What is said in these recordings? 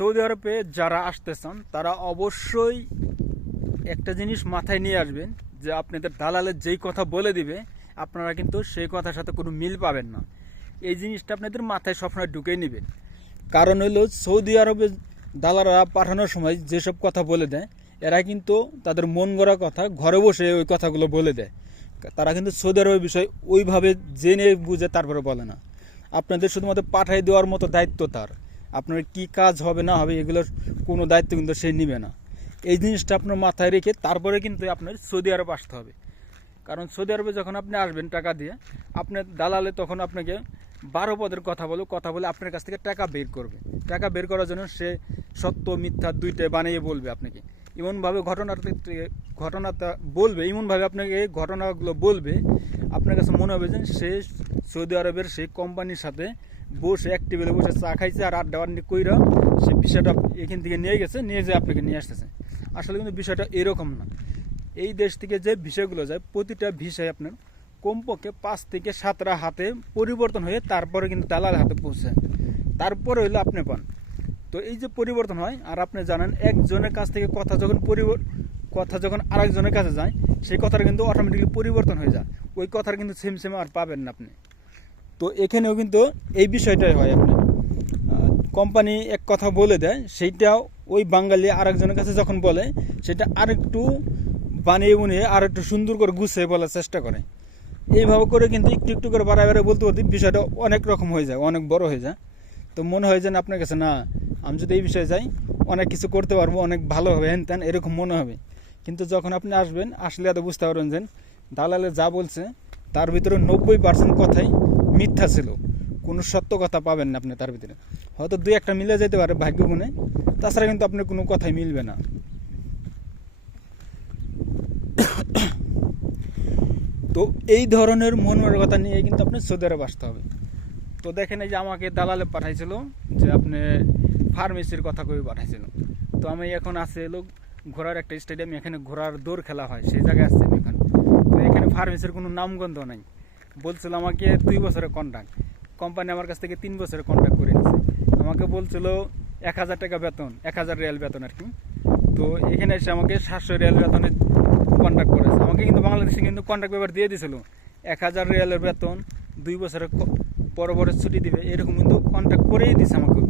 Saudi আরবে যারা আসতে চান তারা অবশ্যই একটা জিনিস মাথায় নিয়ে আসবেন যে আপনাদের দালালের যেই কথা বলে দিবে আপনারা কিন্তু সেই কথার সাথে কোনো মিল পাবেন না। এই জিনিসটা আপনাদের মাথায় সবসময় ঢুকিয়ে নেবেন। কারণ হলো সৌদি আরবে দালালরা পাঠানোর সময় যেসব কথা বলে দেয় এরা কিন্তু তাদের মন গড়া কথা ঘরে বসে ওই কথাগুলো বলে দেয়। তারা কিন্তু সৌদি আরবের বিষয় ওইভাবে জেনে বুঝে তারপরে বলে না। আপনাদের শুধুমাত্র পাঠাই দেওয়ার মতো দায়িত্ব তার। আপনার কি কাজ হবে না হবে এগুলোর কোনো দায়িত্ব কিন্তু সে নেবে না। এই জিনিসটা আপনার মাথায় রেখে তারপরে কিন্তু আপনার সৌদি আরব আসতে হবে। কারণ সৌদি আরবে যখন আপনি আসবেন টাকা দিয়ে, আপনার দালালে তখন আপনাকে 12 পদের কথা বলে আপনার কাছ থেকে টাকা বের করবে। টাকা বের করার জন্য সে সত্য মিথ্যা দুইটাই বানিয়ে বলবে আপনাকে। এমনভাবে ঘটনাটা বলবে, এমনভাবে আপনাকে ঘটনাগুলো বলবে আপনার কাছে মনে হবে যে সে সৌদি আরবের সেই কোম্পানির সাথে বসে এক টেবিলে বসে চা খাইছে আর আড্ডা কইরা সে বিষয়টা এখান থেকে নিয়ে গেছে, নিয়ে যেয়ে আপনাকে নিয়ে আসতেছে। আসলে কিন্তু বিষয়টা এরকম না। এই দেশ থেকে যে ভিসাগুলো যায় প্রতিটা ভিসায় আপনার কমপক্ষে 5 থেকে 7টা হাতে পরিবর্তন হয়ে তারপরে কিন্তু দালাল হাতে পৌঁছায়, তারপরে হইলে আপনি পান। তো এই যে পরিবর্তন হয়, আর আপনি জানেন একজনের কাছ থেকে কথা যখন আরেকজনের কাছে যায় সেই কথাটা কিন্তু অটোমেটিকলি পরিবর্তন হয়ে যায়। ওই কথার কিন্তু সেম আর পাবেন না আপনি। তো এখানেও কিন্তু এই বিষয়টাই হয়। আপনি কোম্পানি এক কথা বলে দেয়, সেইটাও ওই বাঙালি আরেকজনের কাছে যখন বলে সেটা আরেকটু বানিয়ে আর একটু সুন্দর করে গুছিয়ে বলার চেষ্টা করে। এইভাবে করে কিন্তু একটু করে বাড়ায় বলতে বিষয়টা অনেক রকম হয়ে যায়, অনেক বড় হয়ে যায়। তো মনে হয় যেন আপনার কাছে না, আমি যদি এই বিষয়ে যাই অনেক কিছু করতে পারবো, অনেক ভালো হবে হ্যান ত্যান এরকম মনে হবে। কিন্তু যখন আপনি আসবেন আসলে এত বুঝতে পারবেন যে দালালে যা বলছে তার ভিতরে 90% কথাই মিথ্যা ছিল, কোনো সত্য কথা পাবেন না আপনি তার ভিতরে। হয়তো 2-1টা মিলে যেতে পারে ভাগ্য গুণে, তাছাড়া কিন্তু আপনার কোনো কথাই মিলবে না। তো এই ধরনের মন মানসিকতা নিয়ে কিন্তু আপনি সৌদি আরব আসতে হবে। তো দেখেন এই যে আমাকে দালালে পাঠাইছিল যে আপনি ফার্মেসির কথা কই পাঠাইছিল। তো আমি এখন আছে লোক ঘোড়ার একটা স্টেডিয়াম, এখানে ঘোড়ার দৌড় খেলা হয়, সেই জায়গায় আসছে আমি এখন। তো এখানে ফার্মেসির কোনো নামগন্ধ নাই। বলছিল আমাকে 2 বছরের কন্ট্রাক্ট, কোম্পানি আমার কাছ থেকে 3 বছরের কন্ট্রাক্ট করে নিচ্ছে। আমাকে বলছিল 1000 টাকা বেতন, 1000 রিয়াল বেতন আর কি। তো এখানে এসে আমাকে 700 রিয়াল বেতনের কন্ট্রাক্ট করেছে। আমাকে কিন্তু বাংলাদেশে কিন্তু কন্ট্রাক্ট পেপার দিয়ে দিয়েছিল 1000 রিয়ালের বেতন, 2 বছরের পরে ছুটি দিবে, এরকম কিন্তু কন্ট্রাক্ট করেই দিছে আমাকে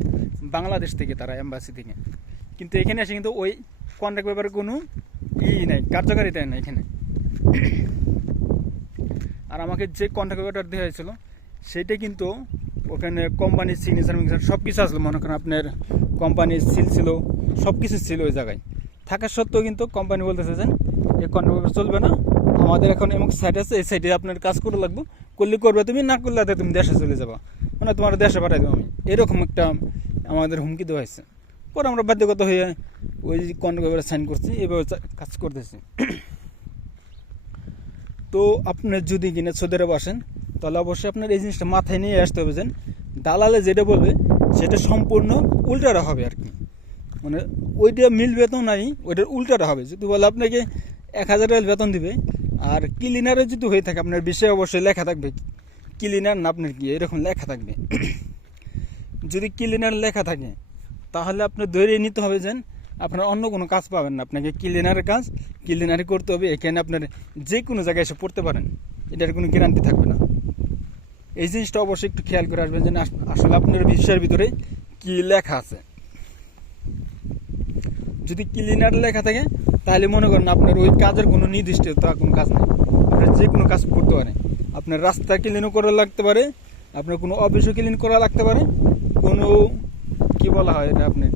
বাংলাদেশ থেকে, তারা এম্বাসি থেকে। কিন্তু এখানে এসে কিন্তু ওই কন্ট্রাক্ট পেপারে কোনো নাই, কার্যকারিতা নেই এখানে। আর আমাকে যে কন্ট্রাক্ট পেপারটা দেওয়া হয়েছিল সেটা কিন্তু ওখানে কোম্পানির সিগনেচার সব কিছু আসলো, মনে করেন আপনার কোম্পানির সিল ছিল, সব কিছু ছিল ওই জায়গায় থাকা সত্ত্বেও কিন্তু কোম্পানি বলতেছে যে এই কন্ট্রাক্ট পেপার চলবে না, আমাদের এখন এমন সাইট আছে, এই সাইটে আপনার কাজ করে লাগবে, করবে তুমি, না করলে তুমি দেশে চলে যাবা, মানে তোমার দেশে পাঠাই দেবো আমি, এরকম একটা আমাদের হুমকি দেওয়া হয়েছে। পরে আমরা বাধ্যগত হয়ে ওই কন্ট্রাক্ট পেপারে সাইন করছি, এভাবে কাজ করতেছি। তো আপনি যদি কিনা সৌদি আরব আসেন তাহলে অবশ্যই আপনার এই জিনিসটা মাথায় নিয়ে আসতে হবে যে দালালে যেটা বলবে সেটা সম্পূর্ণ উল্টাটা হবে আর কি। মানে ওইটা মিলবে তো নাই, ওইটার উল্টাটা হবে। যদি বলে আপনাকে 1000 রিয়াল বেতন দিবে আর ক্লিনারে যদি হয়ে থাকে আপনার বিষয়ে অবশ্যই লেখা থাকবে ক্লিনার না আপনার কি, এরকম লেখা থাকবে। যদি ক্লিনার লেখা থাকে তাহলে আপনি ধরে নিতে হবে যে আপনার অন্য কোনো কাজ পাবেন না, আপনাকে ক্লিনারের কাজ ক্লিনারই করতে হবে। এখানে আপনার যে কোনো জায়গায় এসে পড়তে পারেন, এটার কোনো গ্যারান্টি থাকবে না। এই জিনিসটা অবশ্যই একটু খেয়াল করে আসবেন যে আসলে আপনার বিষয়ের ভিতরে কি লেখা আছে। যদি ক্লিনার লেখা থাকে তাহলে মনে করেন আপনার ওই কাজের কোনো নির্দিষ্ট কোনো কাজ নেই, আপনার যে কোনো কাজ করতে পারে। আপনার রাস্তা ক্লিনও করা লাগতে পারে, আপনার কোনো অফিসও ক্লিন করা লাগতে পারে, কোনো কি বলা হয় এটা আপনি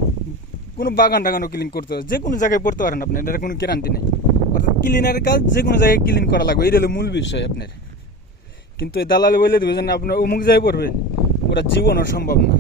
কোনো বাগান টাগানও ক্লিন করতে হবে, যে কোনো জায়গায় পড়তে পারেন আপনি, এটার কোনো গ্যারান্টি নেই। অর্থাৎ ক্লিনারের কাজ যে কোনো জায়গায় ক্লিন করা লাগবে, এটা হলো মূল বিষয় আপনার। কিন্তু এই দালালে বলে দেবে যে আপনার অমুক জায়গায় পড়বেন, ওরা জীবনও সম্ভব না।